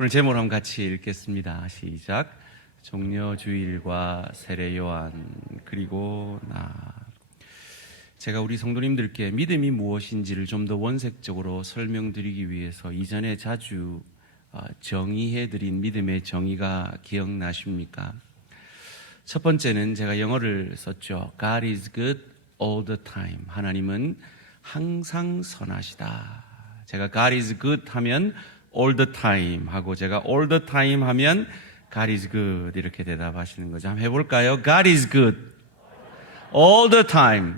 오늘 제목을 한번 같이 읽겠습니다. 시작. 종려주일과 세례요한 그리고 나. 제가 우리 성도님들께 믿음이 무엇인지를 좀 더 원색적으로 설명드리기 위해서 이전에 자주 정의해드린 믿음의 정의가 기억나십니까? 첫 번째는 제가 영어를 썼죠. God is good all the time. 하나님은 항상 선하시다. 제가 God is good 하면 all the time 하고, 제가 all the time 하면 God is good 이렇게 대답하시는 거죠. 한번 해볼까요? God is good all the time.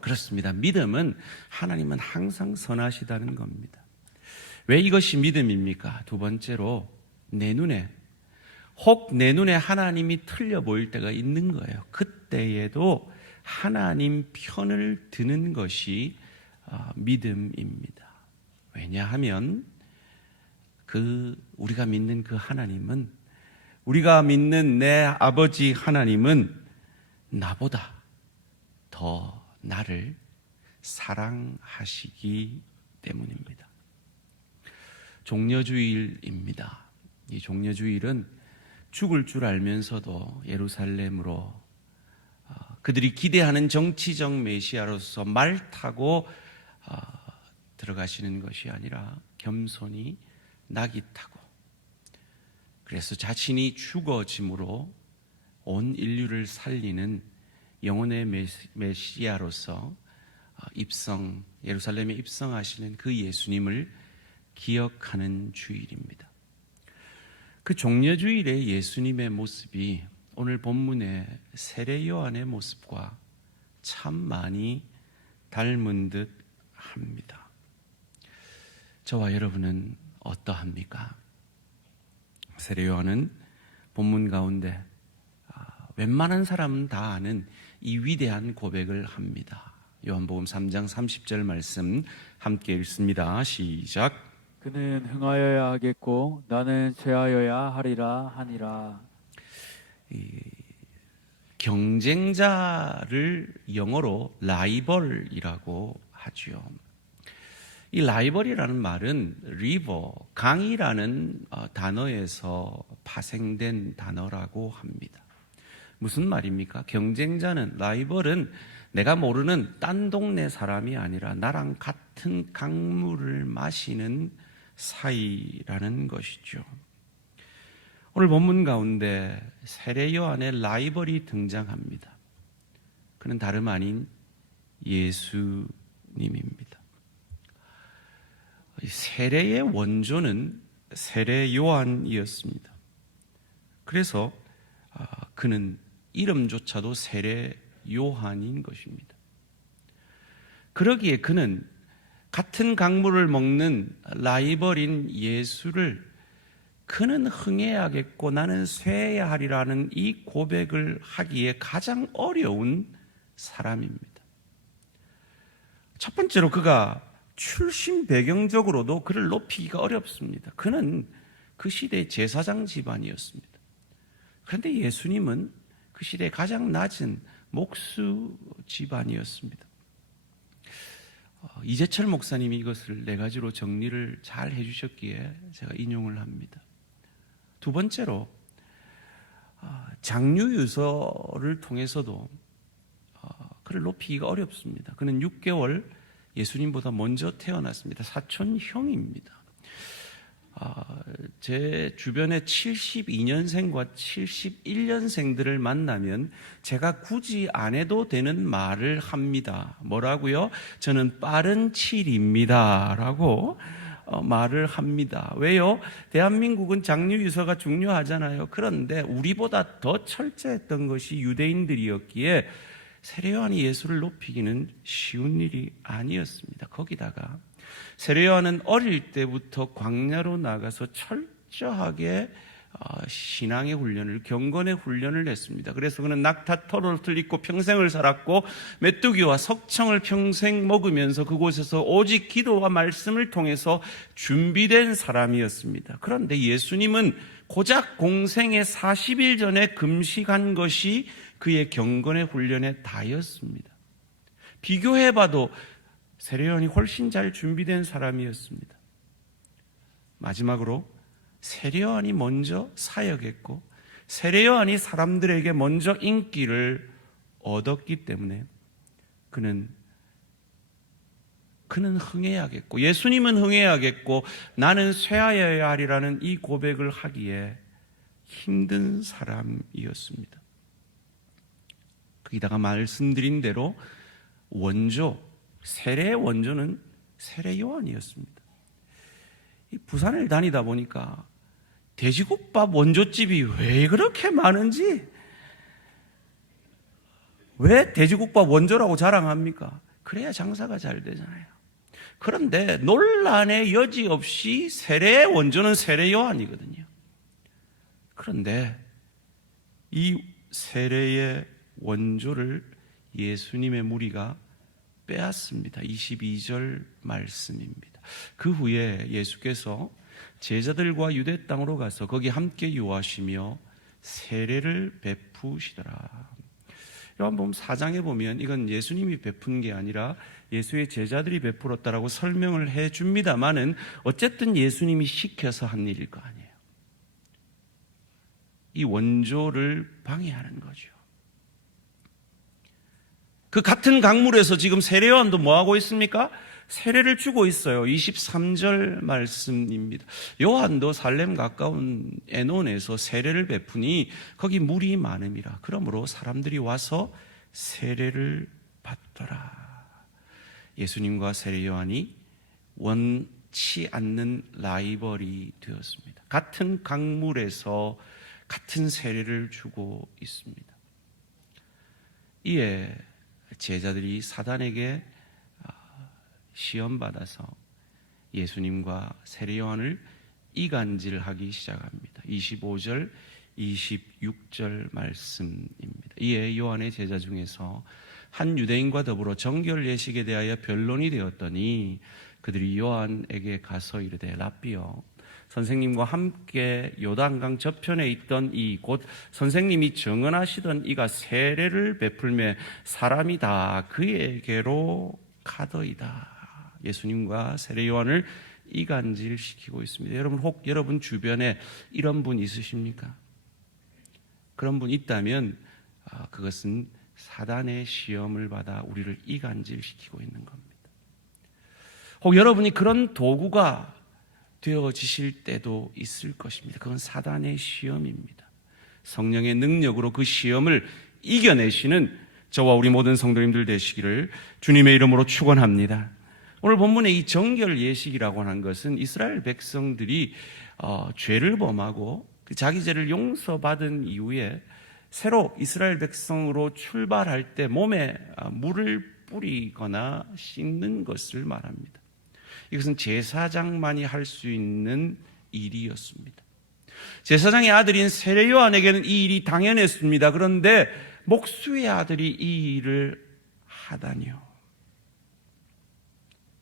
그렇습니다. 믿음은 하나님은 항상 선하시다는 겁니다. 왜 이것이 믿음입니까? 두 번째로 내 눈에 하나님이 틀려 보일 때가 있는 거예요. 그때에도 하나님 편을 드는 것이 믿음입니다. 왜냐하면 우리가 믿는 그 하나님은, 우리가 믿는 내 아버지 하나님은 나보다 더 나를 사랑하시기 때문입니다. 종려주일입니다. 이 종려주일은 죽을 줄 알면서도 예루살렘으로 그들이 기대하는 정치적 메시아로서 말 타고 들어가시는 것이 아니라 겸손히 낙이 타고, 그래서 자신이 죽어짐으로 온 인류를 살리는 영혼의 메시아로서 예루살렘에 입성하시는 그 예수님을 기억하는 주일입니다. 그 종려주일의 예수님의 모습이 오늘 본문의 세례 요한의 모습과 참 많이 닮은 듯 합니다. 저와 여러분은 어떠합니까? 세례 요한은 본문 가운데 웬만한 사람은 다 아는 이 위대한 고백을 합니다. 요한복음 3장 30절 말씀 함께 읽습니다. 시작. 그는 흥하여야 하겠고 나는 죄하여야 하리라 하니라. 경쟁자를 영어로 라이벌이라고 하죠. 이 라이벌이라는 말은 리버, 강이라는 단어에서 파생된 단어라고 합니다. 무슨 말입니까? 경쟁자는, 라이벌은 내가 모르는 딴 동네 사람이 아니라 나랑 같은 강물을 마시는 사이라는 것이죠. 오늘 본문 가운데 세례 요한의 라이벌이 등장합니다. 그는 다름 아닌 예수님입니다. 세례의 원조는 세례 요한이었습니다. 그래서 그는 이름조차도 세례 요한인 것입니다. 그러기에 그는 같은 강물을 먹는 라이벌인 예수를 그는 흥해야겠고 나는 쇠해야 하리라는 이 고백을 하기에 가장 어려운 사람입니다. 첫 번째로 그가 출신 배경적으로도 그를 높이기가 어렵습니다. 그는 그 시대의 제사장 집안이었습니다. 그런데 예수님은 그 시대의 가장 낮은 목수 집안이었습니다. 이재철 목사님이 이것을 네 가지로 정리를 잘 해주셨기에 제가 인용을 합니다. 두 번째로 장유유서를 통해서도 그를 높이기가 어렵습니다. 그는 6개월 예수님보다 먼저 태어났습니다. 사촌형입니다. 제 주변에 72년생과 71년생들을 만나면 제가 굳이 안 해도 되는 말을 합니다. 뭐라고요? 저는 빠른 7입니다 라고 말을 합니다. 왜요? 대한민국은 장유유서가 중요하잖아요. 그런데 우리보다 더 철저했던 것이 유대인들이었기에 세례 요한이 예수를 높이기는 쉬운 일이 아니었습니다. 거기다가 세례 요한은 어릴 때부터 광야로 나가서 철저하게 신앙의 훈련을, 경건의 훈련을 했습니다. 그래서 그는 낙타 털옷을 입고 평생을 살았고 메뚜기와 석청을 평생 먹으면서 그곳에서 오직 기도와 말씀을 통해서 준비된 사람이었습니다. 그런데 예수님은 고작 공생의 40일 전에 금식한 것이 그의 경건의 훈련의 다였습니다. 비교해봐도 세례 요한이 훨씬 잘 준비된 사람이었습니다. 마지막으로 세례요한이 먼저 사역했고 세례요한이 사람들에게 먼저 인기를 얻었기 때문에 그는 흥해야겠고 예수님은 흥해야겠고 나는 쇠하여야 하리라는 이 고백을 하기에 힘든 사람이었습니다. 거기다가 말씀드린 대로 세례의 원조는 세례요한이었습니다. 부산을 다니다 보니까 돼지국밥 원조집이 왜 그렇게 많은지, 왜 돼지국밥 원조라고 자랑합니까? 그래야 장사가 잘 되잖아요. 그런데 논란의 여지 없이 세례의 원조는 세례요한이거든요. 그런데 이 세례의 원조를 예수님의 무리가 빼앗습니다. 22절 말씀입니다. 그 후에 예수께서 제자들과 유대 땅으로 가서 거기 함께 유하시며 세례를 베푸시더라. 요한복음 4장에 보면 이건 예수님이 베푼 게 아니라 예수의 제자들이 베풀었다라고 설명을 해 줍니다만은 어쨌든 예수님이 시켜서 한 일일 거 아니에요. 이 원조를 방해하는 거죠. 그 같은 강물에서 지금 세례요한도 뭐하고 있습니까? 세례를 주고 있어요. 23절 말씀입니다. 요한도 살렘 가까운 에논에서 세례를 베푸니 거기 물이 많음이라. 그러므로 사람들이 와서 세례를 받더라. 예수님과 세례요한이 원치 않는 라이벌이 되었습니다. 같은 강물에서 같은 세례를 주고 있습니다. 이에 제자들이 사단에게 시험받아서 예수님과 세례요한을 이간질하기 시작합니다. 25절, 26절 말씀입니다. 이에 요한의 제자 중에서 한 유대인과 더불어 정결 예식에 대하여 변론이 되었더니 그들이 요한에게 가서 이르되 랍비여, 선생님과 함께 요단강 저편에 있던 이 곧 선생님이 증언하시던 이가 세례를 베풀매 사람이 다 그에게로 가더이다. 예수님과 세례요한을 이간질시키고 있습니다. 여러분, 혹 여러분 주변에 이런 분 있으십니까? 그런 분 있다면 그것은 사단의 시험을 받아 우리를 이간질시키고 있는 겁니다. 혹 여러분이 그런 도구가 되어지실 때도 있을 것입니다. 그건 사단의 시험입니다. 성령의 능력으로 그 시험을 이겨내시는 저와 우리 모든 성도님들 되시기를 주님의 이름으로 축원합니다. 오늘 본문의 이 정결 예식이라고 하는 것은 이스라엘 백성들이 죄를 범하고 자기 죄를 용서받은 이후에 새로 이스라엘 백성으로 출발할 때 몸에 물을 뿌리거나 씻는 것을 말합니다. 이것은 제사장만이 할 수 있는 일이었습니다. 제사장의 아들인 세례요한에게는 이 일이 당연했습니다. 그런데 목수의 아들이 이 일을 하다니요.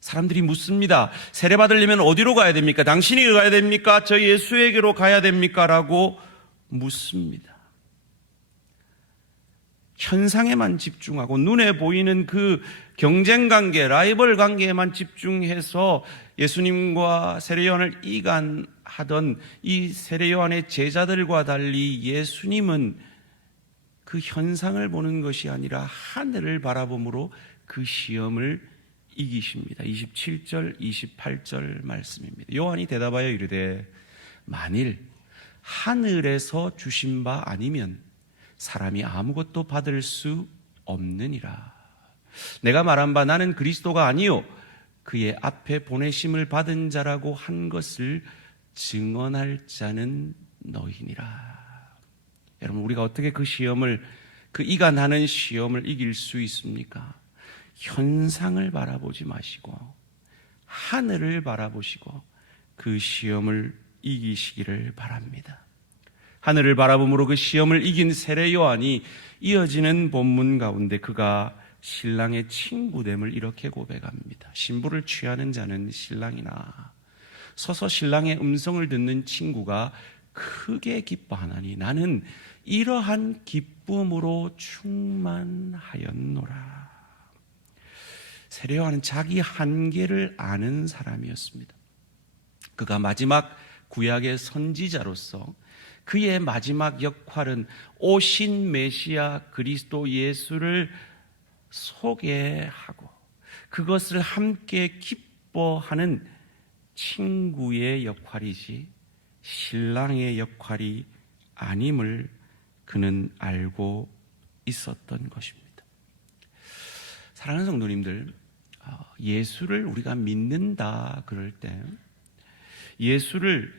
사람들이 묻습니다. 세례 받으려면 어디로 가야 됩니까? 당신이 가야 됩니까? 저 예수에게로 가야 됩니까? 라고 묻습니다. 현상에만 집중하고 눈에 보이는 그 경쟁 관계, 라이벌 관계에만 집중해서 예수님과 세례요한을 이간하던 이 세례요한의 제자들과 달리 예수님은 그 현상을 보는 것이 아니라 하늘을 바라봄으로 그 시험을 이기십니다. 27절, 28절 말씀입니다. 요한이 대답하여 이르되 만일 하늘에서 주신 바 아니면 사람이 아무것도 받을 수 없느니라. 내가 말한 바 나는 그리스도가 아니요 그의 앞에 보내심을 받은 자라고 한 것을 증언할 자는 너희니라. 여러분, 우리가 어떻게 그 시험을, 그 이간하는 시험을 이길 수 있습니까? 현상을 바라보지 마시고 하늘을 바라보시고 그 시험을 이기시기를 바랍니다. 하늘을 바라봄으로 그 시험을 이긴 세례요한이 이어지는 본문 가운데 그가 신랑의 친구됨을 이렇게 고백합니다. 신부를 취하는 자는 신랑이나 서서 신랑의 음성을 듣는 친구가 크게 기뻐하나니 나는 이러한 기쁨으로 충만하였노라. 세례요한은 자기 한계를 아는 사람이었습니다. 그가 마지막 구약의 선지자로서 그의 마지막 역할은 오신 메시아 그리스도 예수를 소개하고 그것을 함께 기뻐하는 친구의 역할이지 신랑의 역할이 아님을 그는 알고 있었던 것입니다. 사랑하는 성도님들, 예수를 우리가 믿는다 그럴 때 예수를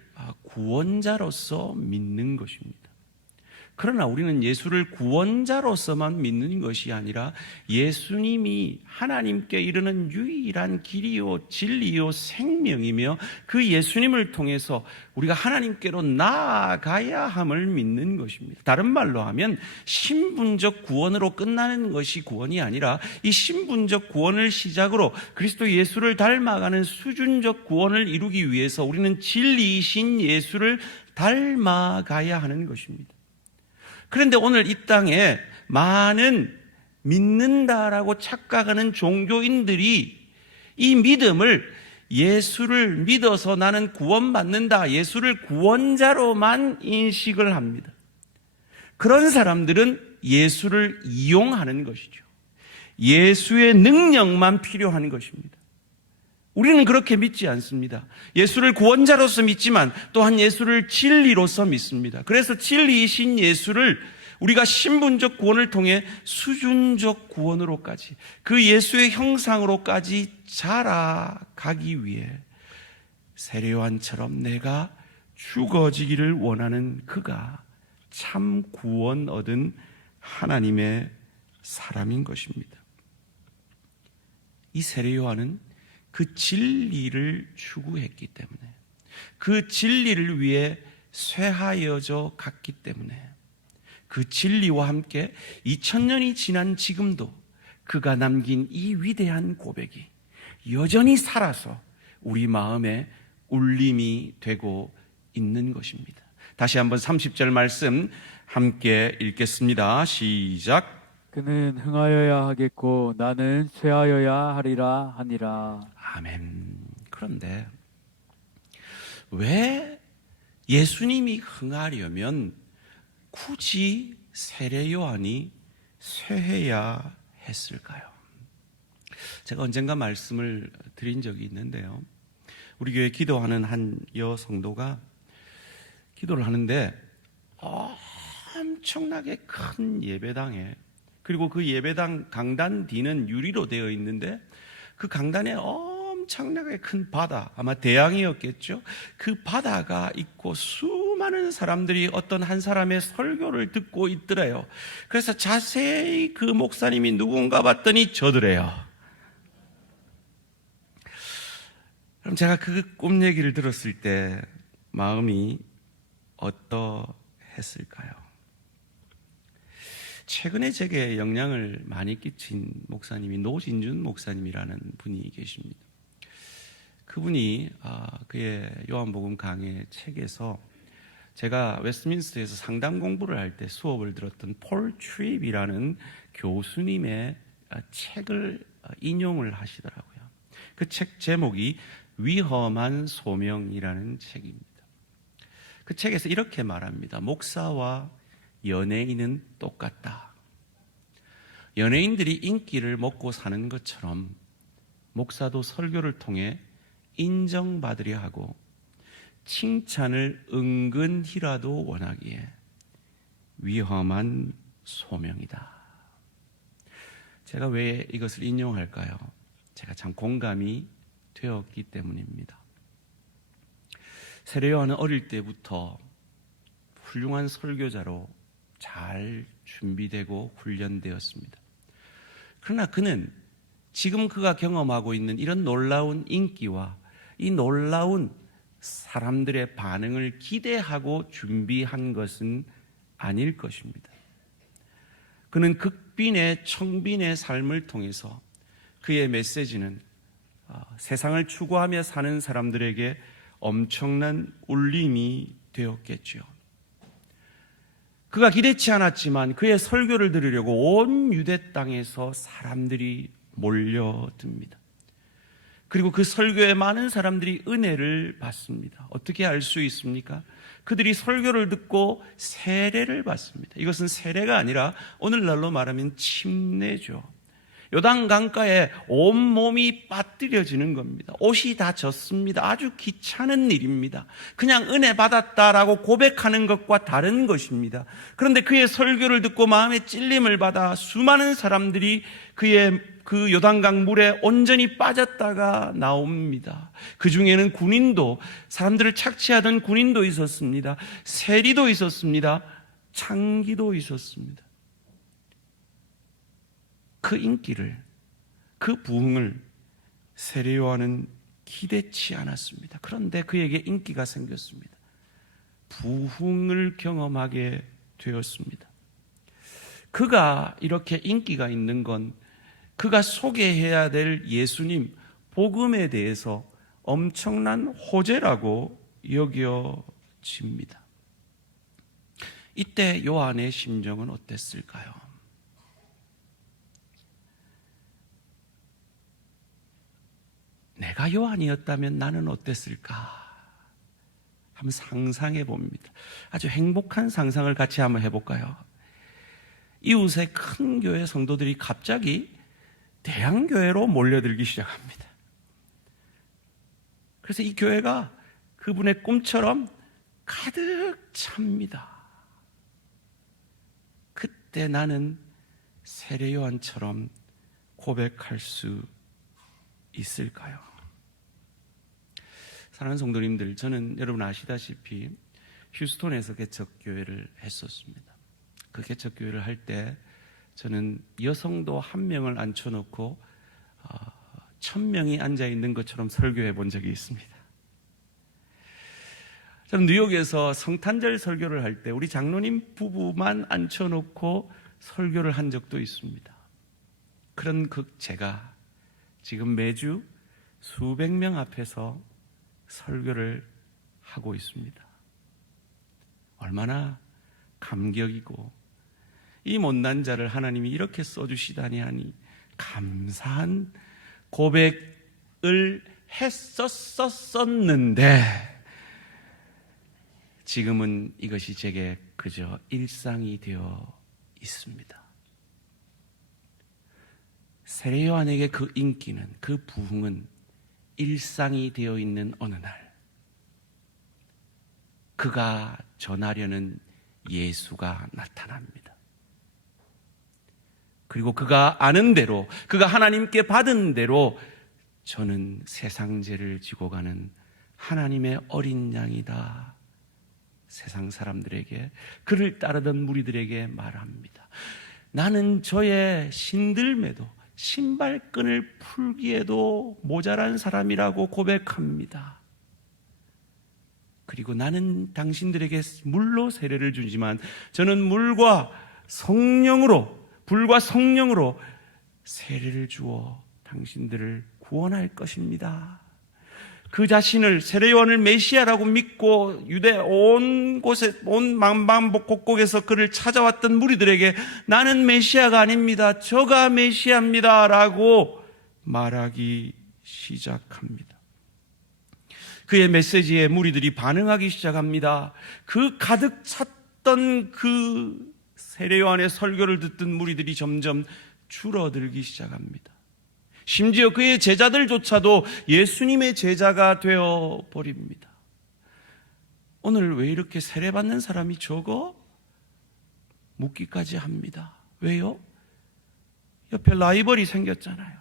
구원자로서 믿는 것입니다. 그러나 우리는 예수를 구원자로서만 믿는 것이 아니라 예수님이 하나님께 이르는 유일한 길이요 진리요 생명이며 그 예수님을 통해서 우리가 하나님께로 나아가야 함을 믿는 것입니다. 다른 말로 하면 신분적 구원으로 끝나는 것이 구원이 아니라 이 신분적 구원을 시작으로 그리스도 예수를 닮아가는 수준적 구원을 이루기 위해서 우리는 진리이신 예수를 닮아가야 하는 것입니다. 그런데 오늘 이 땅에 많은 믿는다라고 착각하는 종교인들이 이 믿음을 예수를 믿어서 나는 구원받는다, 예수를 구원자로만 인식을 합니다. 그런 사람들은 예수를 이용하는 것이죠. 예수의 능력만 필요한 것입니다. 우리는 그렇게 믿지 않습니다. 예수를 구원자로서 믿지만 또한 예수를 진리로서 믿습니다. 그래서 진리이신 예수를 우리가 신분적 구원을 통해 수준적 구원으로까지 그 예수의 형상으로까지 자라가기 위해 세례요한처럼 내가 죽어지기를 원하는 그가 참 구원 얻은 하나님의 사람인 것입니다. 이 세례요한은 그 진리를 추구했기 때문에 그 진리를 위해 쇠하여져 갔기 때문에 그 진리와 함께 2000년이 지난 지금도 그가 남긴 이 위대한 고백이 여전히 살아서 우리 마음에 울림이 되고 있는 것입니다. 다시 한번 30절 말씀 함께 읽겠습니다. 시작. 그는 흥하여야 하겠고 나는 쇠하여야 하리라 하니라. 아멘. 그런데 왜 예수님이 흥하려면 굳이 세례 요한이 쇠해야 했을까요? 제가 언젠가 말씀을 드린 적이 있는데요. 우리 교회 기도하는 한 여성도가 기도를 하는데 엄청나게 큰 예배당에, 그리고 그 예배당 강단 뒤는 유리로 되어 있는데 그 강단에 엄청나게 큰 바다, 아마 대양이었겠죠. 그 바다가 있고 수많은 사람들이 어떤 한 사람의 설교를 듣고 있더래요. 그래서 자세히 그 목사님이 누군가 봤더니 저더래요. 그럼 제가 그 꿈 얘기를 들었을 때 마음이 어떠했을까요? 최근에 제게 영향을 많이 끼친 목사님이 노진준 목사님이라는 분이 계십니다. 그분이 그의 요한복음 강해 책에서 제가 웨스트민스터에서 상담 공부를 할 때 수업을 들었던 폴 트립이라는 교수님의 책을 인용을 하시더라고요. 그 책 제목이 위험한 소명이라는 책입니다. 그 책에서 이렇게 말합니다. 목사와 연예인은 똑같다. 연예인들이 인기를 먹고 사는 것처럼 목사도 설교를 통해 인정받으려 하고 칭찬을 은근히라도 원하기에 위험한 소명이다. 제가 왜 이것을 인용할까요? 제가 참 공감이 되었기 때문입니다. 세례 요한은 어릴 때부터 훌륭한 설교자로 잘 준비되고 훈련되었습니다. 그러나 그는 지금 그가 경험하고 있는 이런 놀라운 인기와 이 놀라운 사람들의 반응을 기대하고 준비한 것은 아닐 것입니다. 그는 극빈의 청빈의 삶을 통해서 그의 메시지는 세상을 추구하며 사는 사람들에게 엄청난 울림이 되었겠죠. 그가 기대치 않았지만 그의 설교를 들으려고 온 유대 땅에서 사람들이 몰려듭니다. 그리고 그 설교에 많은 사람들이 은혜를 받습니다. 어떻게 알 수 있습니까? 그들이 설교를 듣고 세례를 받습니다. 이것은 세례가 아니라 오늘날로 말하면 침례죠. 요단 강가에 온몸이 빠뜨려지는 겁니다. 옷이 다 젖습니다. 아주 귀찮은 일입니다. 그냥 은혜 받았다라고 고백하는 것과 다른 것입니다. 그런데 그의 설교를 듣고 마음에 찔림을 받아 수많은 사람들이 그의 그 요단강 물에 온전히 빠졌다가 나옵니다. 그 중에는 군인도, 사람들을 착취하던 군인도 있었습니다. 세리도 있었습니다. 창기도 있었습니다. 그 인기를, 그 부흥을 세례 요한은 기대치 않았습니다. 그런데 그에게 인기가 생겼습니다. 부흥을 경험하게 되었습니다. 그가 이렇게 인기가 있는 건 그가 소개해야 될 예수님, 복음에 대해서 엄청난 호재라고 여겨집니다. 이때 요한의 심정은 어땠을까요? 내가 요한이었다면 나는 어땠을까? 한번 상상해 봅니다. 아주 행복한 상상을 같이 한번 해볼까요? 이웃의 큰 교회 성도들이 갑자기 대형교회로 몰려들기 시작합니다. 그래서 이 교회가 그분의 꿈처럼 가득 찹니다. 그때 나는 세례 요한처럼 고백할 수 있을까요? 사랑하는 성도님들, 저는 여러분 아시다시피 휴스톤에서 개척교회를 했었습니다. 그 개척교회를 할 때 저는 여성도 한 명을 앉혀놓고 1000명이 앉아있는 것처럼 설교해 본 적이 있습니다. 저는 뉴욕에서 성탄절 설교를 할 때 우리 장로님 부부만 앉혀놓고 설교를 한 적도 있습니다. 그런 제가 지금 매주 수백 명 앞에서 설교를 하고 있습니다. 얼마나 감격이고 이 못난 자를 하나님이 이렇게 써주시다니 하니 감사한 고백을 했었었는데 지금은 이것이 제게 그저 일상이 되어 있습니다. 세례 요한에게 그 인기는, 그 부흥은 일상이 되어 있는 어느 날 그가 전하려는 예수가 나타납니다. 그리고 그가 아는 대로, 그가 하나님께 받은 대로 저는 세상 죄를 지고 가는 하나님의 어린 양이다. 세상 사람들에게, 그를 따르던 무리들에게 말합니다. 나는 저의 신들매도 신발끈을 풀기에도 모자란 사람이라고 고백합니다. 그리고 나는 당신들에게 물로 세례를 주지만 저는 물과 성령으로, 불과 성령으로 세례를 주어 당신들을 구원할 것입니다. 그 자신을, 세례 요한을 메시아라고 믿고 유대 온 곳에, 온 만방곡곡에서 그를 찾아왔던 무리들에게 나는 메시아가 아닙니다, 저가 메시아입니다 라고 말하기 시작합니다. 그의 메시지에 무리들이 반응하기 시작합니다. 그 가득 찼던 그 세례 요한의 설교를 듣던 무리들이 점점 줄어들기 시작합니다. 심지어 그의 제자들조차도 예수님의 제자가 되어 버립니다. 오늘 왜 이렇게 세례받는 사람이 적어? 묻기까지 합니다. 왜요? 옆에 라이벌이 생겼잖아요.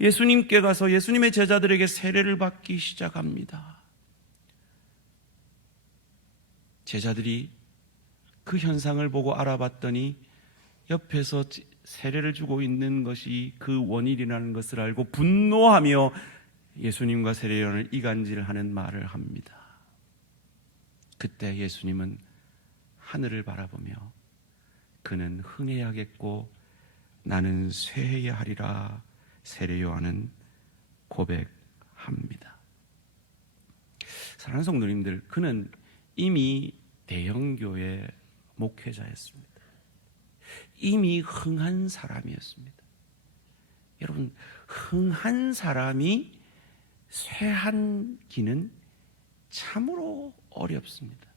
예수님께 가서 예수님의 제자들에게 세례를 받기 시작합니다. 제자들이 그 현상을 보고 알아봤더니 옆에서 세례를 주고 있는 것이 그 원인이라는 것을 알고 분노하며 예수님과 세례 요한을 이간질하는 말을 합니다. 그때 예수님은 하늘을 바라보며 그는 흥해야겠고 나는 쇠해야 하리라 세례 요한은 고백합니다. 사랑하는 성도님들, 그는 이미 대형교회 목회자였습니다. 이미 흥한 사람이었습니다. 여러분, 흥한 사람이 쇠한기는 참으로 어렵습니다.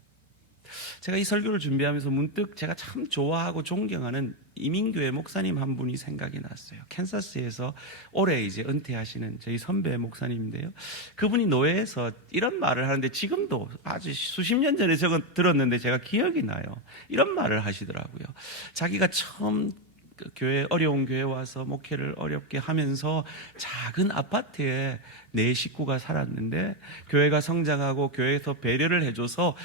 제가 이 설교를 준비하면서 문득 제가 참 좋아하고 존경하는 이민교회 목사님 한 분이 생각이 났어요. 캔사스에서 올해 이제 은퇴하시는 저희 선배 목사님인데요. 그분이 노예에서 이런 말을 하는데 지금도 아주 수십 년 전에 저거 들었는데 제가 기억이 나요. 이런 말을 하시더라고요. 자기가 처음 그 교회, 어려운 교회 와서 목회를 어렵게 하면서 작은 아파트에 네 식구가 살았는데 교회가 성장하고 교회에서 배려를 해줘서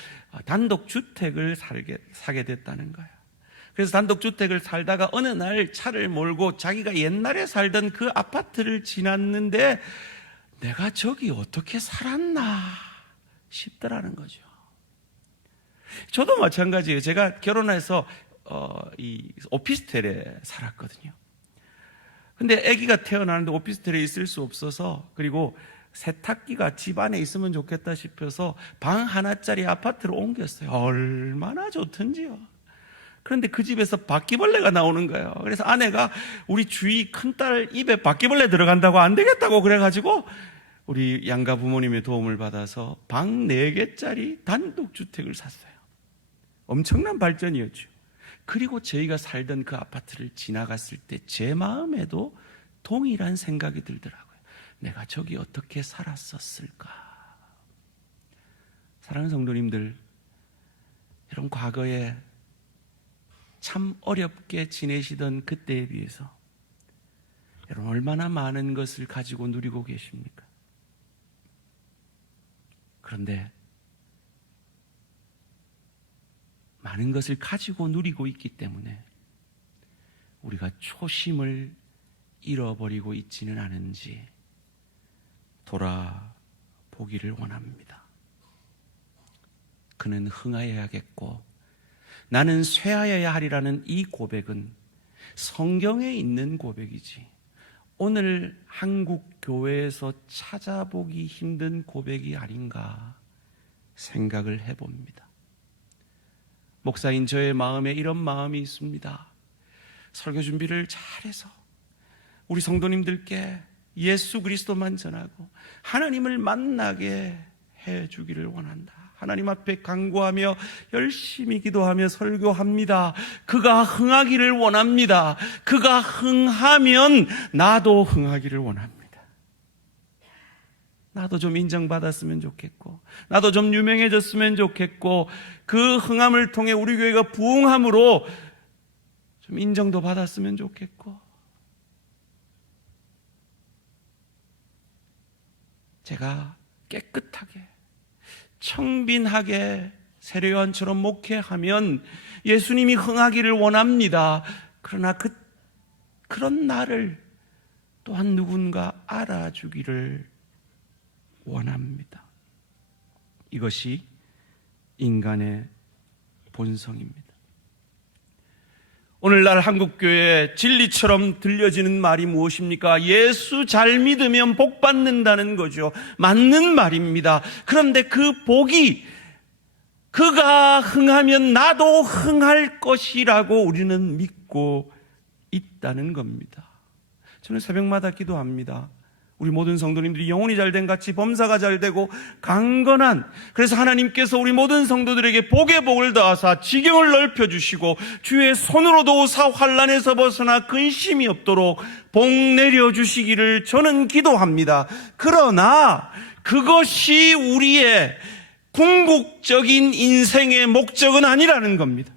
단독주택을 사게 됐다는 거예요. 그래서 단독주택을 살다가 어느 날 차를 몰고 자기가 옛날에 살던 그 아파트를 지났는데 내가 저기 어떻게 살았나 싶더라는 거죠. 저도 마찬가지예요. 제가 결혼해서 이 오피스텔에 살았거든요. 근데 아기가 태어나는데 오피스텔에 있을 수 없어서, 그리고 세탁기가 집 안에 있으면 좋겠다 싶어서 방 하나짜리 아파트로 옮겼어요. 얼마나 좋던지요. 그런데 그 집에서 바퀴벌레가 나오는 거예요. 그래서 아내가 우리 주위 큰딸 입에 바퀴벌레 들어간다고 안 되겠다고 그래가지고 우리 양가 부모님의 도움을 받아서 방 4개짜리 단독주택을 샀어요. 엄청난 발전이었죠. 그리고 저희가 살던 그 아파트를 지나갔을 때 제 마음에도 동일한 생각이 들더라고요. 내가 저기 어떻게 살았었을까? 사랑하는 성도님들, 여러분, 과거에 참 어렵게 지내시던 그때에 비해서 여러분 얼마나 많은 것을 가지고 누리고 계십니까? 그런데 많은 것을 가지고 누리고 있기 때문에 우리가 초심을 잃어버리고 있지는 않은지 돌아보기를 원합니다. 그는 흥하여야겠고 나는 쇠하여야 하리라는 이 고백은 성경에 있는 고백이지 오늘 한국 교회에서 찾아보기 힘든 고백이 아닌가 생각을 해봅니다. 목사인 저의 마음에 이런 마음이 있습니다. 설교 준비를 잘해서 우리 성도님들께 예수 그리스도만 전하고 하나님을 만나게 해주기를 원한다. 하나님 앞에 간구하며 열심히 기도하며 설교합니다. 그가 흥하기를 원합니다. 그가 흥하면 나도 흥하기를 원합니다. 나도 좀 인정받았으면 좋겠고 나도 좀 유명해졌으면 좋겠고 그 흥함을 통해 우리 교회가 부흥함으로 좀 인정도 받았으면 좋겠고 제가 깨끗하게 청빈하게 세례요한처럼 목회하면 예수님이 흥하기를 원합니다. 그러나 그런 나를 또한 누군가 알아주기를 원합니다. 이것이 인간의 본성입니다. 오늘날 한국교회의 진리처럼 들려지는 말이 무엇입니까? 예수 잘 믿으면 복 받는다는 거죠. 맞는 말입니다. 그런데 그 복이 그가 흥하면 나도 흥할 것이라고 우리는 믿고 있다는 겁니다. 저는 새벽마다 기도합니다. 우리 모든 성도님들이 영혼이 잘된 같이 범사가 잘되고 강건한, 그래서 하나님께서 우리 모든 성도들에게 복의 복을 더하사 지경을 넓혀주시고 주의 손으로 도우사 환난에서 벗어나 근심이 없도록 복 내려주시기를 저는 기도합니다. 그러나 그것이 우리의 궁극적인 인생의 목적은 아니라는 겁니다.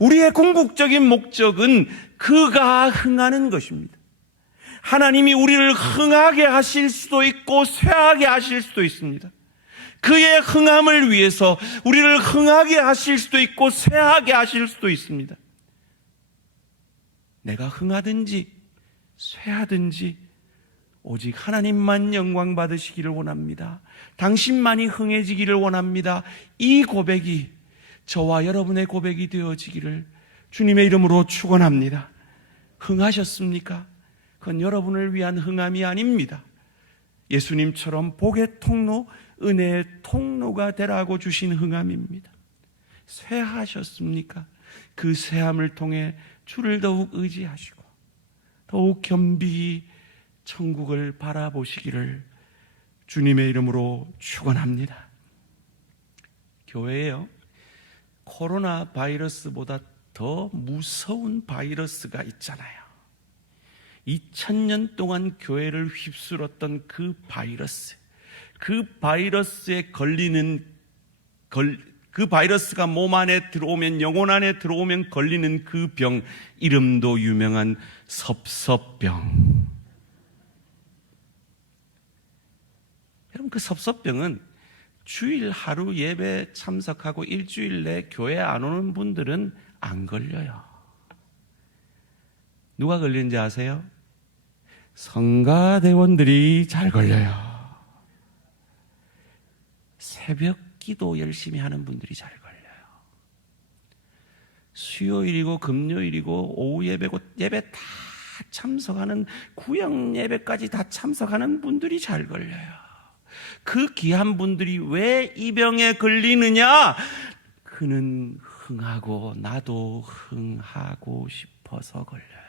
우리의 궁극적인 목적은 그가 흥하는 것입니다. 하나님이 우리를 흥하게 하실 수도 있고 쇠하게 하실 수도 있습니다. 그의 흥함을 위해서 우리를 흥하게 하실 수도 있고 쇠하게 하실 수도 있습니다. 내가 흥하든지 쇠하든지 오직 하나님만 영광 받으시기를 원합니다. 당신만이 흥해지기를 원합니다. 이 고백이 저와 여러분의 고백이 되어지기를 주님의 이름으로 축원합니다. 흥하셨습니까? 그건 여러분을 위한 흥함이 아닙니다. 예수님처럼 복의 통로, 은혜의 통로가 되라고 주신 흥함입니다. 쇠하셨습니까? 그 쇠함을 통해 주를 더욱 의지하시고 더욱 겸비히 천국을 바라보시기를 주님의 이름으로 축원합니다. 교회에요, 코로나 바이러스보다 더 무서운 바이러스가 있잖아요. 2000년 동안 교회를 휩쓸었던 그 바이러스, 그 바이러스에 걸리는 그 바이러스가 몸 안에 들어오면, 영혼 안에 들어오면 걸리는 그 병, 이름도 유명한 섭섭병. 여러분, 그 섭섭병은 주일 하루 예배 참석하고 일주일 내 교회 안 오는 분들은 안 걸려요. 누가 걸리는지 아세요? 성가대원들이 잘 걸려요. 새벽 기도 열심히 하는 분들이 잘 걸려요. 수요일이고 금요일이고 오후 예배고 예배 다 참석하는, 구역 예배까지 다 참석하는 분들이 잘 걸려요. 그 귀한 분들이 왜 이 병에 걸리느냐? 그는 흥하고 나도 흥하고 싶어서 걸려요.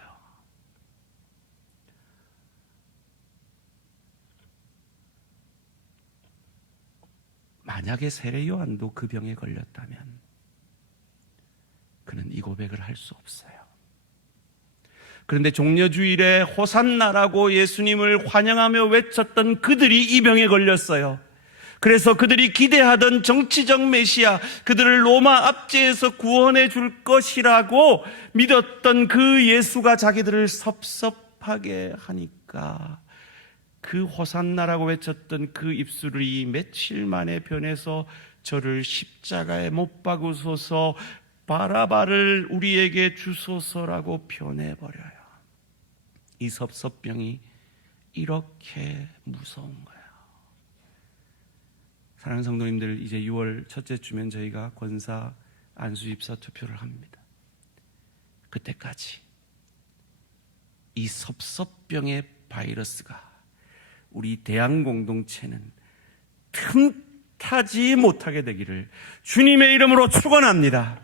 만약에 세례 요한도 그 병에 걸렸다면 그는 이 고백을 할 수 없어요. 그런데 종려주일에 호산나라고 예수님을 환영하며 외쳤던 그들이 이 병에 걸렸어요. 그래서 그들이 기대하던 정치적 메시아, 그들을 로마 압제에서 구원해 줄 것이라고 믿었던 그 예수가 자기들을 섭섭하게 하니까 그 호산나라고 외쳤던 그 입술이 며칠 만에 변해서 저를 십자가에 못 박으소서, 바라바를 우리에게 주소서라고 변해버려요. 이 섭섭병이 이렇게 무서운 거예요. 사랑하는 성도님들, 이제 6월 첫째 주면 저희가 권사 안수 입사 투표를 합니다. 그때까지 이 섭섭병의 바이러스가 우리 대한 공동체는 틈타지 못하게 되기를 주님의 이름으로 축원합니다.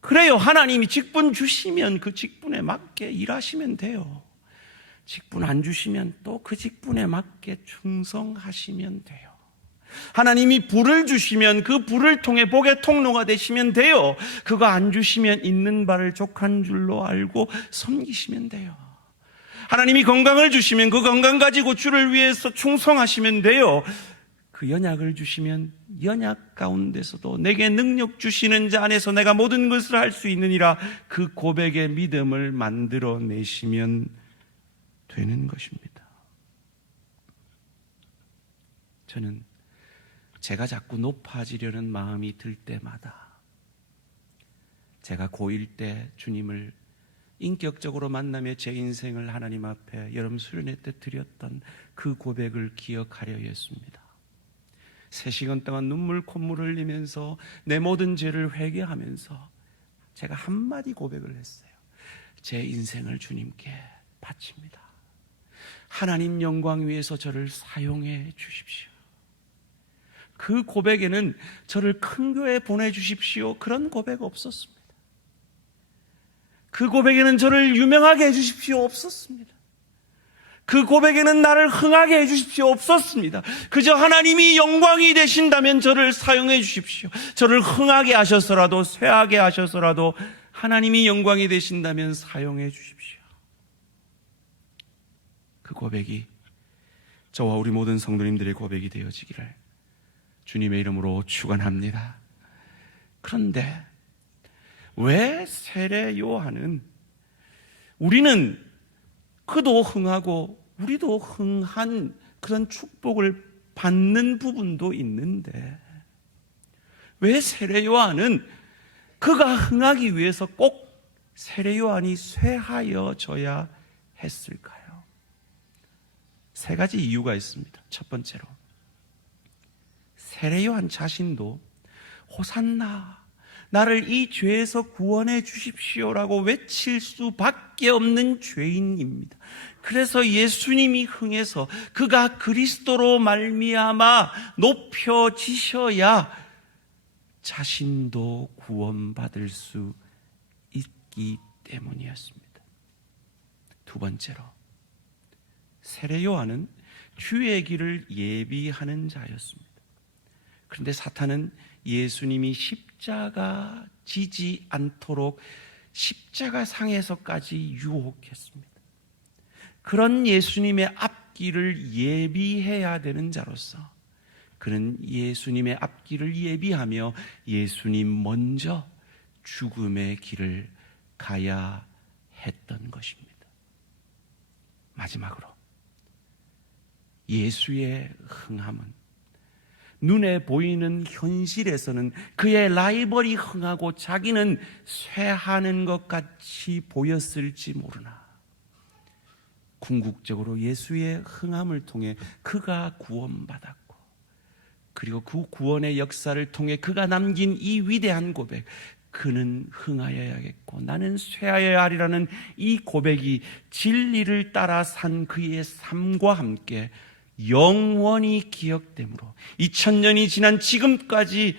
그래요, 하나님이 직분 주시면 그 직분에 맞게 일하시면 돼요. 직분 안 주시면 또 그 직분에 맞게 충성하시면 돼요. 하나님이 불을 주시면 그 불을 통해 복의 통로가 되시면 돼요. 그거 안 주시면 있는 바를 족한 줄로 알고 섬기시면 돼요. 하나님이 건강을 주시면 그 건강 가지고 주를 위해서 충성하시면 돼요. 그 연약을 주시면 연약 가운데서도 내게 능력 주시는 자 안에서 내가 모든 것을 할 수 있느니라, 그 고백의 믿음을 만들어내시면 되는 것입니다. 저는 제가 자꾸 높아지려는 마음이 들 때마다, 제가 고1 때 주님을 인격적으로 만나며 제 인생을 하나님 앞에 여름 수련회 때 드렸던 그 고백을 기억하려 했습니다. 3시간 동안 눈물 콧물 흘리면서 내 모든 죄를 회개하면서 제가 한마디 고백을 했어요. 제 인생을 주님께 바칩니다. 하나님 영광 위해서 저를 사용해 주십시오. 그 고백에는 저를 큰 교회에 보내주십시오, 그런 고백 없었습니다. 그 고백에는 저를 유명하게 해주십시오 없었습니다. 그 고백에는 나를 흥하게 해주십시오 없었습니다. 그저 하나님이 영광이 되신다면 저를 사용해 주십시오, 저를 흥하게 하셔서라도 쇠하게 하셔서라도 하나님이 영광이 되신다면 사용해 주십시오. 그 고백이 저와 우리 모든 성도님들의 고백이 되어지기를 주님의 이름으로 축원합니다. 그런데 왜 세례 요한은, 우리는 그도 흥하고 우리도 흥한 그런 축복을 받는 부분도 있는데, 왜 세례 요한은 그가 흥하기 위해서 꼭 세례 요한이 쇠하여져야 했을까요? 3가지 이유가 있습니다. 첫 번째로, 세례 요한 자신도 호산나, 나를 이 죄에서 구원해 주십시오라고 외칠 수밖에 없는 죄인입니다. 그래서 예수님이 흥해서 그가 그리스도로 말미암아 높여지셔야 자신도 구원받을 수 있기 때문이었습니다. 두 번째로, 세례 요한은 주의 길을 예비하는 자였습니다. 그런데 사탄은 예수님이 십자가 지지 않도록 십자가 상에서까지 유혹했습니다. 그런 예수님의 앞길을 예비해야 되는 자로서 그는 예수님의 앞길을 예비하며 예수님 먼저 죽음의 길을 가야 했던 것입니다. 마지막으로, 예수의 흥함은 눈에 보이는 현실에서는 그의 라이벌이 흥하고 자기는 쇠하는 것 같이 보였을지 모르나 궁극적으로 예수의 흥함을 통해 그가 구원받았고, 그리고 그 구원의 역사를 통해 그가 남긴 이 위대한 고백, 그는 흥하여야겠고 나는 쇠하여야 하리라는 이 고백이 진리를 따라 산 그의 삶과 함께 영원히 기억되므로 2000년이 지난 지금까지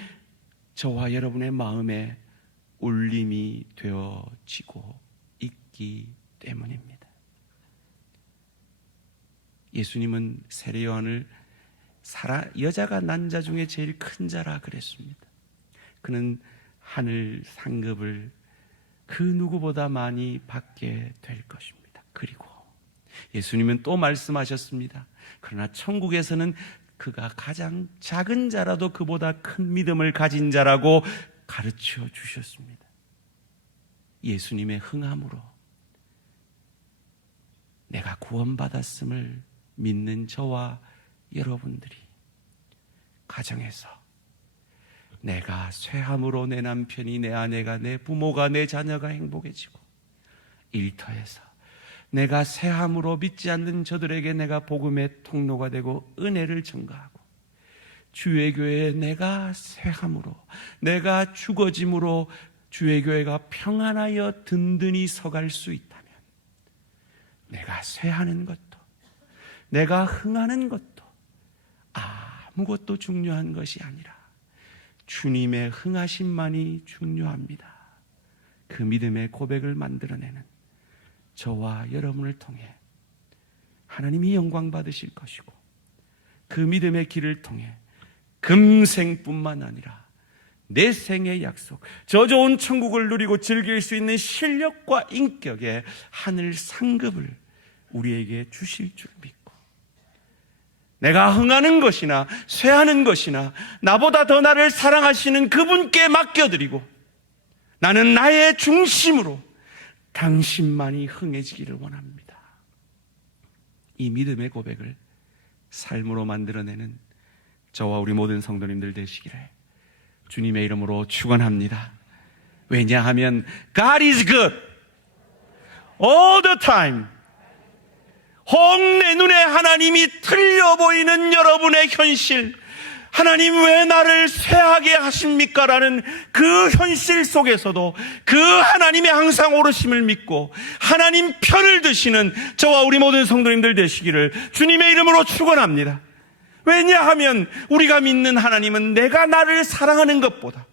저와 여러분의 마음에 울림이 되어지고 있기 때문입니다. 예수님은 세례 요한을 여자가 난 자 중에 제일 큰 자라 그랬습니다. 그는 하늘 상급을 그 누구보다 많이 받게 될 것입니다. 그리고 예수님은 또 말씀하셨습니다. 그러나 천국에서는 그가 가장 작은 자라도 그보다 큰 믿음을 가진 자라고 가르쳐 주셨습니다. 예수님의 흥함으로 내가 구원받았음을 믿는 저와 여러분들이 가정에서 내가 쇠함으로 내 남편이, 내 아내가, 내 부모가, 내 자녀가 행복해지고, 일터에서 내가 쇠함으로 믿지 않는 저들에게 내가 복음의 통로가 되고 은혜를 전가하고, 주의 교회에 내가 쇠함으로, 내가 죽어짐으로 주의 교회가 평안하여 든든히 서갈 수 있다면, 내가 쇠하는 것도 내가 흥하는 것도 아무것도 중요한 것이 아니라 주님의 흥하심만이 중요합니다. 그 믿음의 고백을 만들어내는 저와 여러분을 통해 하나님이 영광 받으실 것이고, 그 믿음의 길을 통해 금생뿐만 아니라 내 생의 약속, 저 좋은 천국을 누리고 즐길 수 있는 실력과 인격의 하늘 상급을 우리에게 주실 줄 믿고, 내가 흥하는 것이나 쇠하는 것이나 나보다 더 나를 사랑하시는 그분께 맡겨드리고, 나는 나의 중심으로 당신만이 흥해지기를 원합니다. 이 믿음의 고백을 삶으로 만들어내는 저와 우리 모든 성도님들 되시기를 주님의 이름으로 축원합니다. 왜냐하면 God is good all the time. 혹 내 눈에 하나님이 틀려 보이는 여러분의 현실, 하나님 왜 나를 쇠하게 하십니까? 라는 그 현실 속에서도 그 하나님의 항상 오르심을 믿고 하나님 편을 드시는 저와 우리 모든 성도님들 되시기를 주님의 이름으로 축원합니다. 왜냐하면 우리가 믿는 하나님은 내가 나를 사랑하는 것보다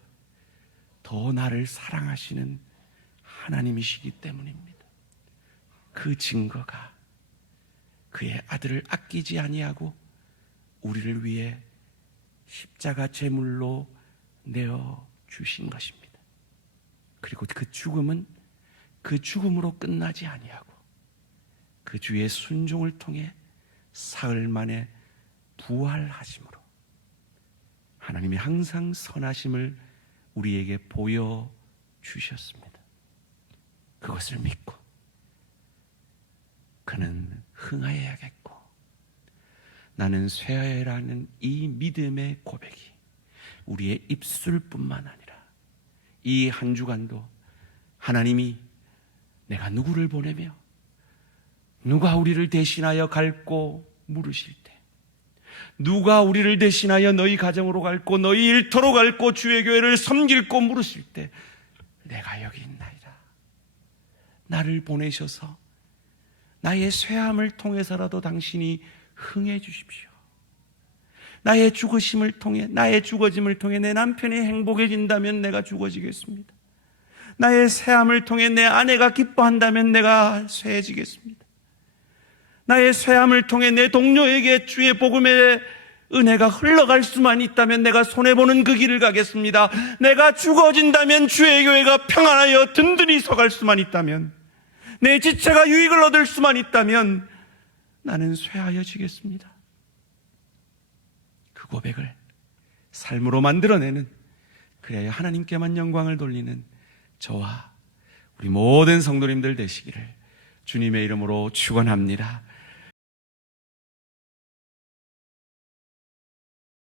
더 나를 사랑하시는 하나님이시기 때문입니다. 그 증거가 그의 아들을 아끼지 아니하고 우리를 위해 십자가 제물로 내어 주신 것입니다. 그리고 그 죽음은 그 죽음으로 끝나지 아니하고 그 주의 순종을 통해 사흘 만에 부활하심으로 하나님이 항상 선하심을 우리에게 보여주셨습니다. 그것을 믿고 그는 흥하여야겠고 나는 쇠하여라는 이 믿음의 고백이 우리의 입술뿐만 아니라 이 한 주간도 하나님이 내가 누구를 보내며 누가 우리를 대신하여 갈고 물으실 때, 누가 우리를 대신하여 너희 가정으로 갈고 너희 일터로 갈고 주의 교회를 섬길고 물으실 때 내가 여기 있나이다. 나를 보내셔서 나의 쇠함을 통해서라도 당신이 흥해 주십시오. 나의 죽으심을 통해, 나의 죽어짐을 통해 내 남편이 행복해진다면 내가 죽어지겠습니다. 나의 쇠함을 통해 내 아내가 기뻐한다면 내가 쇠해지겠습니다. 나의 쇠함을 통해 내 동료에게 주의 복음의 은혜가 흘러갈 수만 있다면 내가 손해보는 그 길을 가겠습니다. 내가 죽어진다면 주의 교회가 평안하여 든든히 서갈 수만 있다면, 내 지체가 유익을 얻을 수만 있다면 나는 쇠하여지겠습니다. 그 고백을 삶으로 만들어내는, 그래야 하나님께만 영광을 돌리는 저와 우리 모든 성도님들 되시기를 주님의 이름으로 축원합니다.